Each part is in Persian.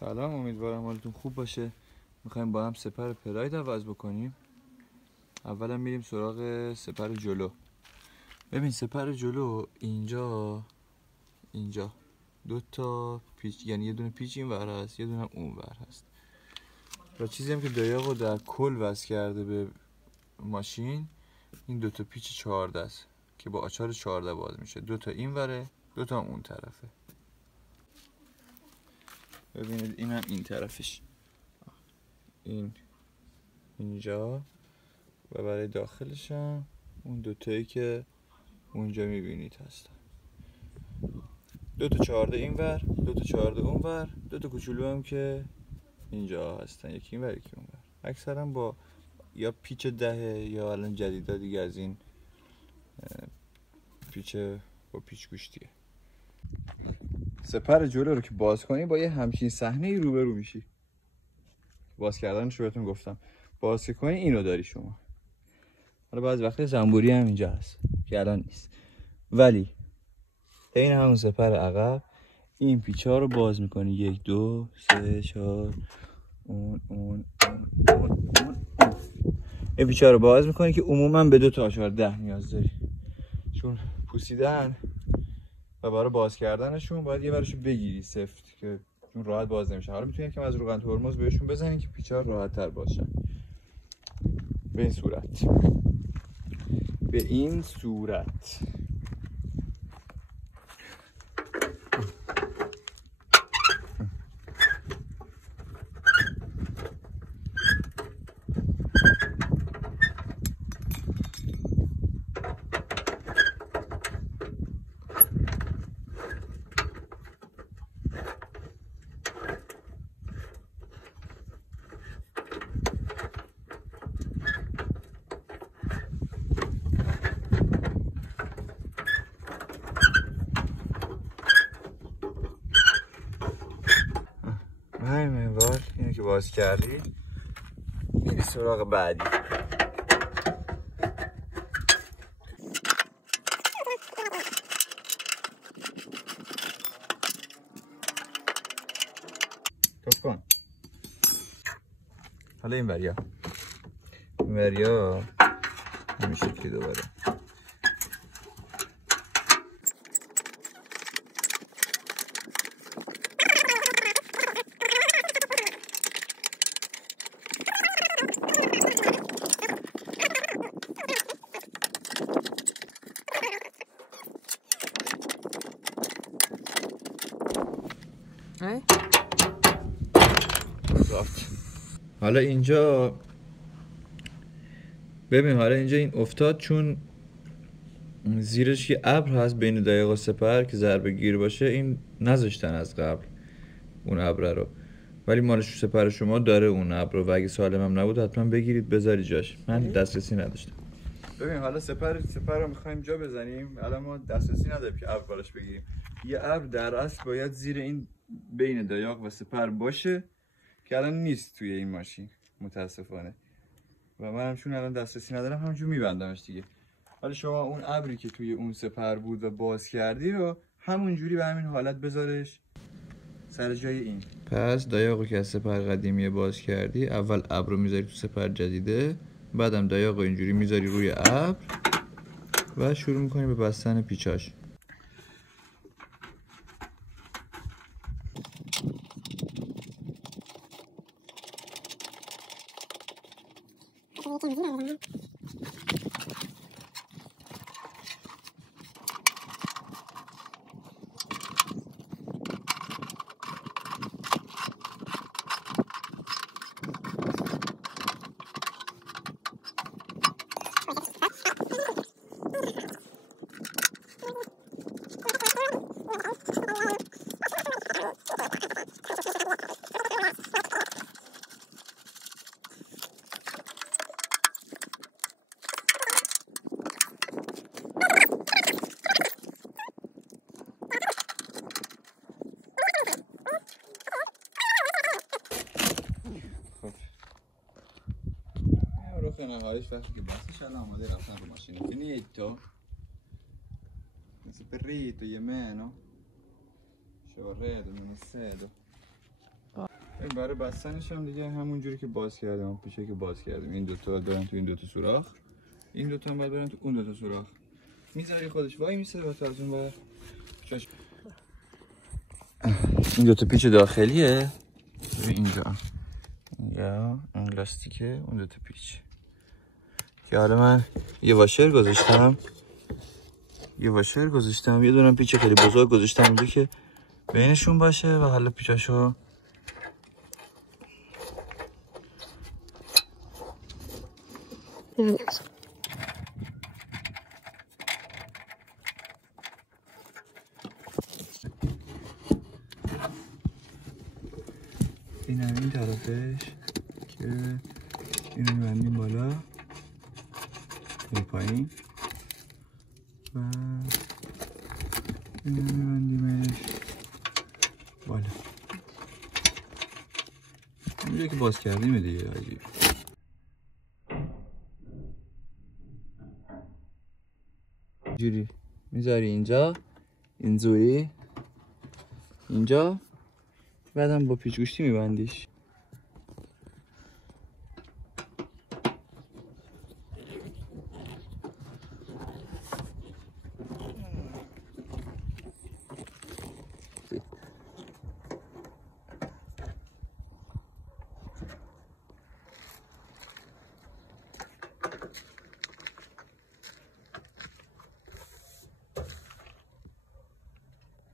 سلام، امیدوارم حالتون خوب باشه. میخوایم با هم سپر پراید عوض بکنیم. اولا میریم سراغ سپر جلو. ببین سپر جلو اینجا دو تا پیچ، یعنی یه دونه پیچ این ور هست، یه دونه هم اون ور هست. و چیزی هم که دایاقو در کل وصل کرده به ماشین این دو تا پیچ 14 است که با آچار 14 باز میشه. دو تا این وره، دو تا هم اون طرفه. ببینید این هم این طرفش، این اینجا، و برای داخلش هم اون دوتایی که اونجا میبینید هستن. دو تا 14 این ور، دو تا 14 اون ور، دو تا کوچولو هم که اینجا هستن، یکی این ور یکی اون ور. اکثرا با یا پیچ 10 یا الان جدیدا دیگه از این پیچ با پیچ گوشتیه. سپر جلو رو که باز کنی با یه همچین صحنه ای روبرو میشی. باز کردنش رو بهتون گفتم. باز که کنی اینو داری شما. حالا بعضی وقتا زنبوری هم اینجا هست که الان نیست، ولی این همون سپر عقب این پیچا رو باز میکنی. 1 2 3 4 اون این پیچا رو باز میکنی که عموما به 2 تا آچار 10 نیاز داری، چون پوسیدن و برای باز کردنشون باید یه برشو بگیری سفت که چون راحت باز نمیشه. حالا میتونی که از روغن ترمز بهشون بزنین که پیچا راحت تر باشن. به این صورت همین منوال اینو که باز کردی میری سراغ بعدی. توف کن. حالا این وریا همین شکلی دوباره حالا اینجا ببین، حالا اینجا این افتاد چون زیرش یه ابر هست بین دایق و سپر که ضربه گیر باشه. این نذاشتن از قبل اون ابر رو، ولی مال سپر شما داره اون ابر رو و اگه سالم هم نبود حتما بگیرید بذاری جاش. من دسترسی نداشتم. ببین حالا سپر رو میخوایم جا بزنیم. الان ما دسترسی نداریم که ابر بالاش بگیریم. یه ابر در اصل باید زیر این بین دایق و سپر باشه که الان نیست توی این ماشین متاسفانه، و منم چون الان دسترسی ندارم همونجور میبندمش دیگه. حالا شما اون ابری که توی اون سپر بود و باز کردی رو همونجوری به همین حالت بذارش سر جای این. پس دایاقو که از سپر قدیمی باز کردی، اول ابر رو میذاری تو سپر جدیده، بعدم دایاقو اینجوری میذاری روی ابر و شروع میکنی به بستن پیچاش. نهایش وقتی che basta c'è la madera la macchina finito si perrito e meno ci vorrei non sedo برای بستنش هم دیگه همون جوری که باز کردیم، اون پیچه که باز کردیم، این دو تا برن تو این دو تا سوراخ، این دو تا هم برن تو اون دو تا سوراخ. میذاری خودش وای میسه و تا از اون بر این دو تا پیچ داخلیه اینجا یا این لاستیکه، اون دو تا پیچ که حالا من یه واشر گذاشتم، یه دونم پیچ خیلی بزرگ گذاشتم اینجا که بینشون باشه و حالا پیچاشو این هم این طرفش که اینو میبندیم بالا این پایین و اینو میبندیمش بالا اینجا که باز کردیم دیگه. عجیب جوری میذاری اینجا اینجوری اینجا، بعدم با پیچ گوشتی میبندیش.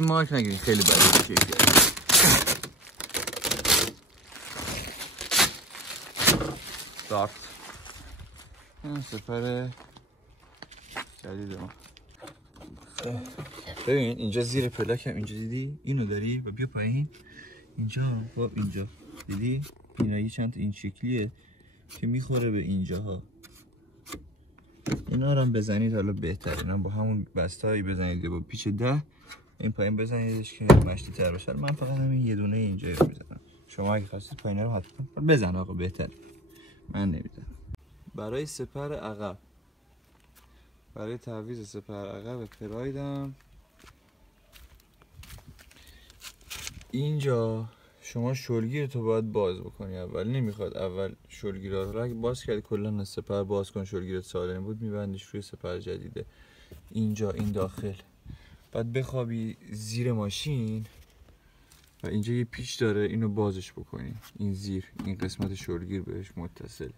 مارک نگیرین خیلی بده کیفیت. دارت این سپر جدید ما. ببین اینجا زیر پلاک هم اینجا دیدی اینو داری و بیا پایین اینجا، خب اینجا دیدی بینایی چند این شکلیه که میخوره به اینجاها. اینا رو هم بزنید حالا بهتره، اینا با همون بسته‌ای بزنید با پیچ 10 این پایین بزنیدش که مشتی تر بشه. من فقط همین یه دونه اینجا رو میزنم، شما اگه خواستید پایین رو حتما بزن آقا بهتره، من نمیزنم. برای سپر عقب، برای تعویض سپر عقب پرایدم اینجا شما شلگیر تو باید باز بکنی اول، نمیخواد اول شلگیرها رو اگه باز کردی کلا سپر باز کن، شلگیرت سالم بود میبندیش روی سپر جدیده. اینجا این داخل بعد بخوابی زیر ماشین و اینجا یه پیچ داره اینو بازش بکنی، این زیر این قسمت شلگیر بهش متصل،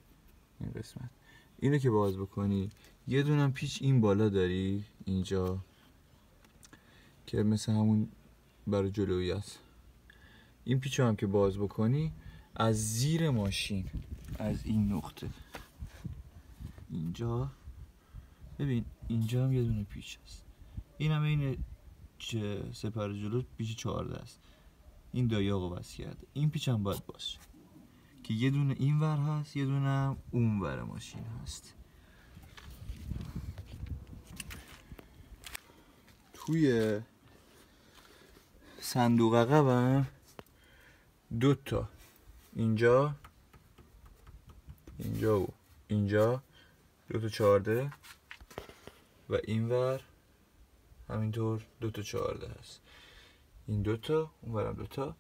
این قسمت اینو که باز بکنی یه دونم پیچ این بالا داری اینجا که مثل همون برای جلویت، این پیچ هم که باز بکنی از زیر ماشین از این نقطه اینجا ببین اینجا هم یه دونه پیچ هست، این هم این سپر جلو پیچ 14 است، این دایاقو بس کرده، این پیچ هم باید باشه که یه دونه این ور هست یه دونه هم اون ور ماشین هست. توی صندوق عقبم دو تا اینجا و اینجا دو تا 14 و اینور همینطور دو تا 14 هست، این دو تا اونورم دو تا،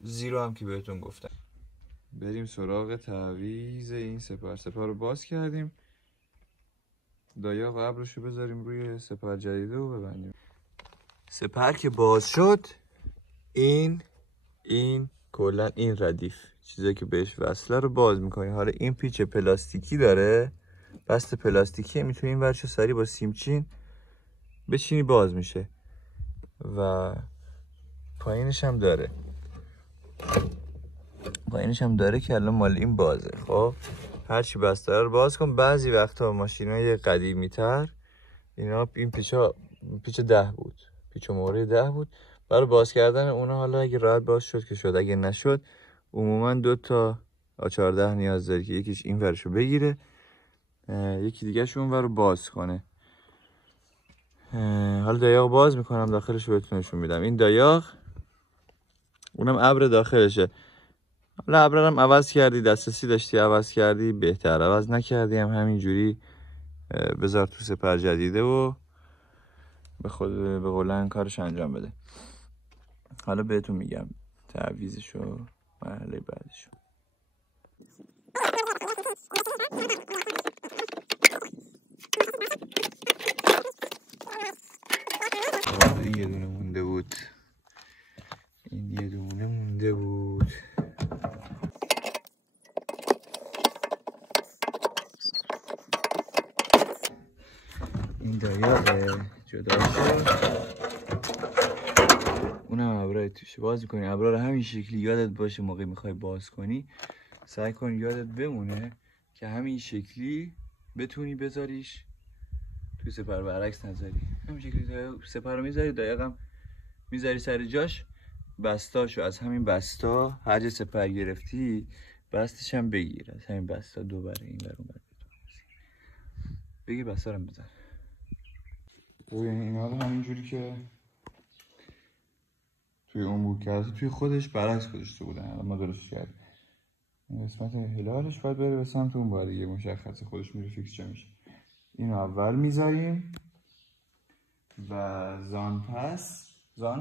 زیرو هم که بهتون گفتم. بریم سراغ تعویض این سپر رو باز کردیم، دایاق قبلش رو بذاریم روی سپر جدیده و ببندیم. سپر که باز شد این کلا این ردیف چیزایی که بهش وصله رو باز میکنی. حالا این پیچ پلاستیکی داره، بست پلاستیکی، میتونی این ورشو سری با سیمچین بچینی باز میشه و پایینش هم داره که الان مال این بازه. خب هرچی بسته رو باز کن. بعضی وقتا ماشینای قدیمی تر اینا این پیچ 10 بود، پیچ موره 10 بود، برای باز کردن اونا حالا اگه راحت باز شد که شد، اگه نشد عموما 2 تا 14 نیاز داری که یکیش این ورشو بگیره یکی دیگه شون اون ور رو باز کنه. حالا دایاق باز میکنم داخلش رو بهتون نشون میدم. این دایاق اونم ابر داخلشه، حالا ابرم عوض کردی دسترسی داشتی عوض کردی بهتر، عوض نکردی هم همینجوری بذار تو سپر جدیده و به قولن کارش انجام بده. حالا بهتون میگم تعویزشو مرحله بعدشو. این یه دونه مونده بود. این دایره جدا شد. اونم ابرای توشه باز میکنی. ابرا رو همین شکلی یادت باشه موقع میخوای باز کنی سعی کن یادت بمونه که همین شکلی بتونی بذاریش توی سپر، برعکس نذاری. همین شکلی سپر رو میذاری، دایقم میذاری سر جاش، بستاشو از همین بستا هر جا سپر گرفتی بستش هم بگیر، از همین بستا دو بره این بر اون بر بگیر بستا رو بزن. و یعنی اینا رو همینجوری که توی اون بود کرده توی خودش برعکس گذاشته بودن. الان ما درست کردیم. این قسمت هلالش باید بره به سمت اون باره، یه مشخصه خودش میره فیکس چه میشه. اینو اول میذاریم و زان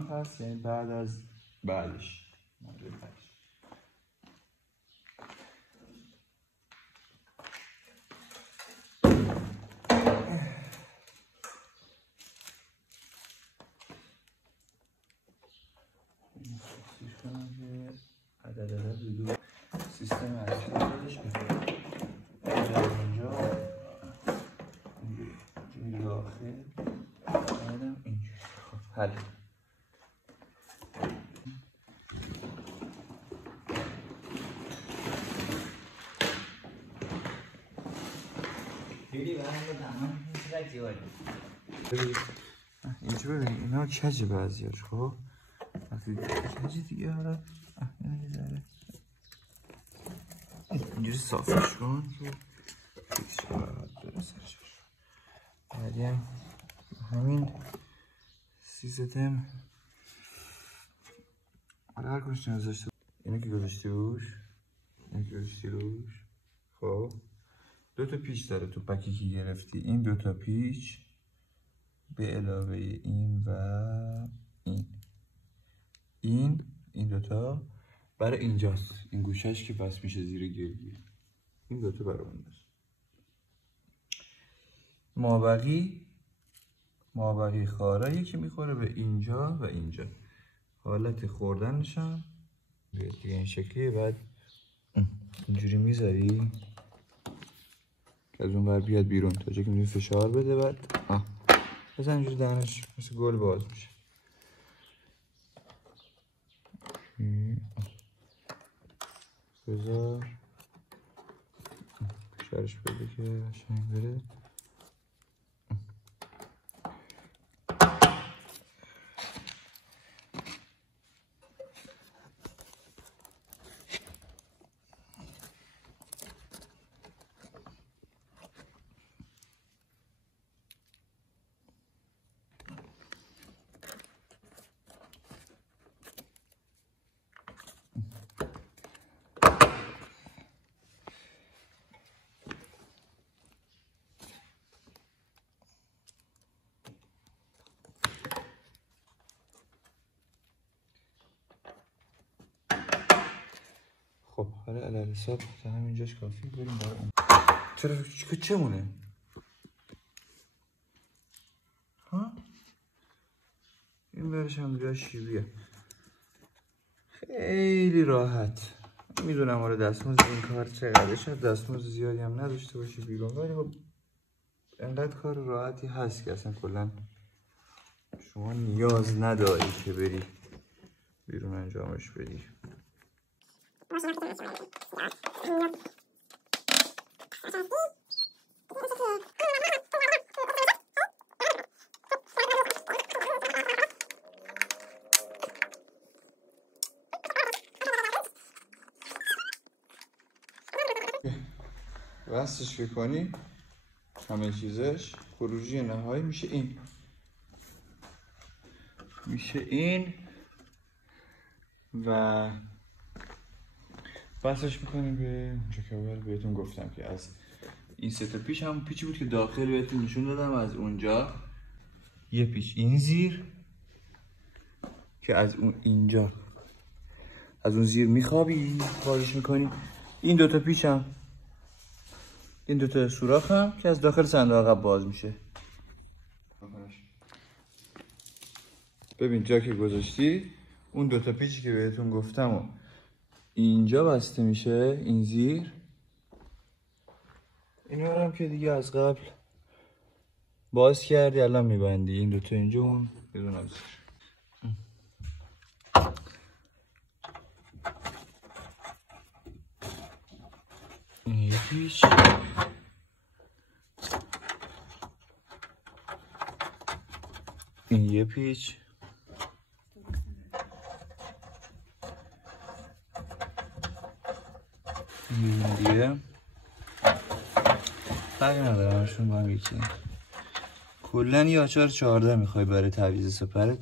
پس یعنی بعد از بعدش عدد بدون سیستم اصلی خودش بده اینجا اینجوری داخل بعدم اینجوری. خب حل. اینجا ببین اینا کج بعضیاش. خب وقتی کجی دیگه حالا اینجوری صافش کن فیکس باید بره سرش. بعدی هم همین سیستم هر کنش نزاشته اینو که گذاشتی روش خب دو تا پیچ داره تو پکی که گرفتی. این دو تا پیچ به علاوه این و این دوتا برای اینجاست. این گوشش که بس میشه زیر گریه. این دوتا برای اون است. مابقی خاره یکی میخوره به اینجا و اینجا. حالت خوردنش هم دیگه این شکلیه. بعد اینجوری میذاری که از اون ور بیاد بیرون تا جایی که میتونی فشار بده. بعد بزن اینجوری دهنش مثل گل باز میشه. بذار فشارش بده که قشنگ بره. خب حالا علالحساب تا همینجاش کافی. بریم برای اون ترافیک چمونه ها. این برش هم جای شیبیه خیلی راحت. میدونم آره دستمزد این کار چقدر شد، دستمزد زیادی هم نداشته باشه بیرون، ولی خب انقدر کار راحتی هست که اصلا کلا شما نیاز نداری که بری بیرون انجامش بدی. وصلش بکنی همه چیزش خروجی نهایی میشه این و وصلش میکنیم به اونجا که اول بهتون گفتم که از این سه تا پیچ همون پیچی بود که داخل بهتون نشون دادم. از اونجا یه پیچ این زیر که از اون اینجا از اون زیر میخوابی بازش میکنی. این دوتا پیچم، این دوتا سوراخ هم که از داخل صندوق عقب باز میشه. ببین جا که گذاشتی اون دوتا پیچی که بهتون گفتم و اینجا بسته میشه، این زیر. اینا هم که دیگه از قبل باز کردی الان میبندی. این دوتا اینجا اون بدون از زیر. این یه پیچ، این یه پیچ، این دیگه فرقی نداره همشون با هم یکی. کلن یه آچار 14 میخوای برای تعویض سپرت،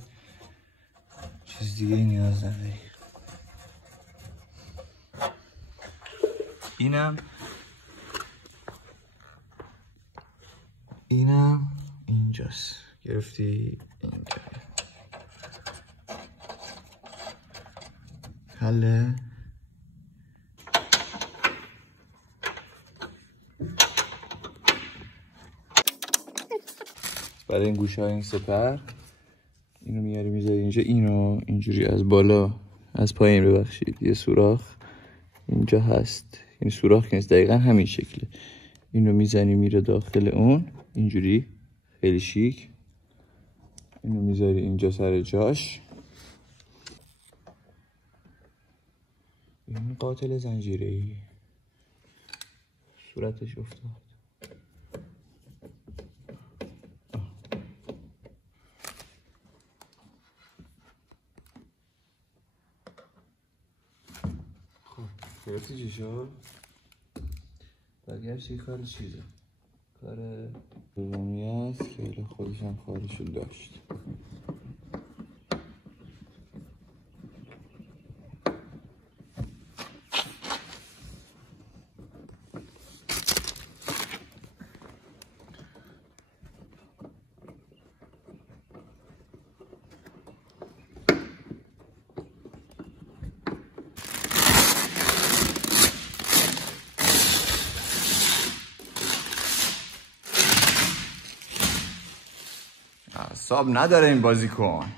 چیز دیگه نیاز نداری. اینم اینجاست، گرفتی؟ اینجا حله. برای این گوشه های این سپر اینو میاری میذاری اینجا. اینو اینجوری از بالا از پایین ببخشید یه سوراخ اینجا هست، این سوراخ که نیست دقیقا همین شکله. اینو میزنی میره داخل اون اینجوری خیلی شیک. اینو میذاری اینجا سر جاش. این قاتل زنجیره‌ای صورتش افتاد. گرفتی چی شد؟ برگشت یه کار چیزه، کار دومی هست که خودش هم کارشو داشت. حساب نداره این بازیکن.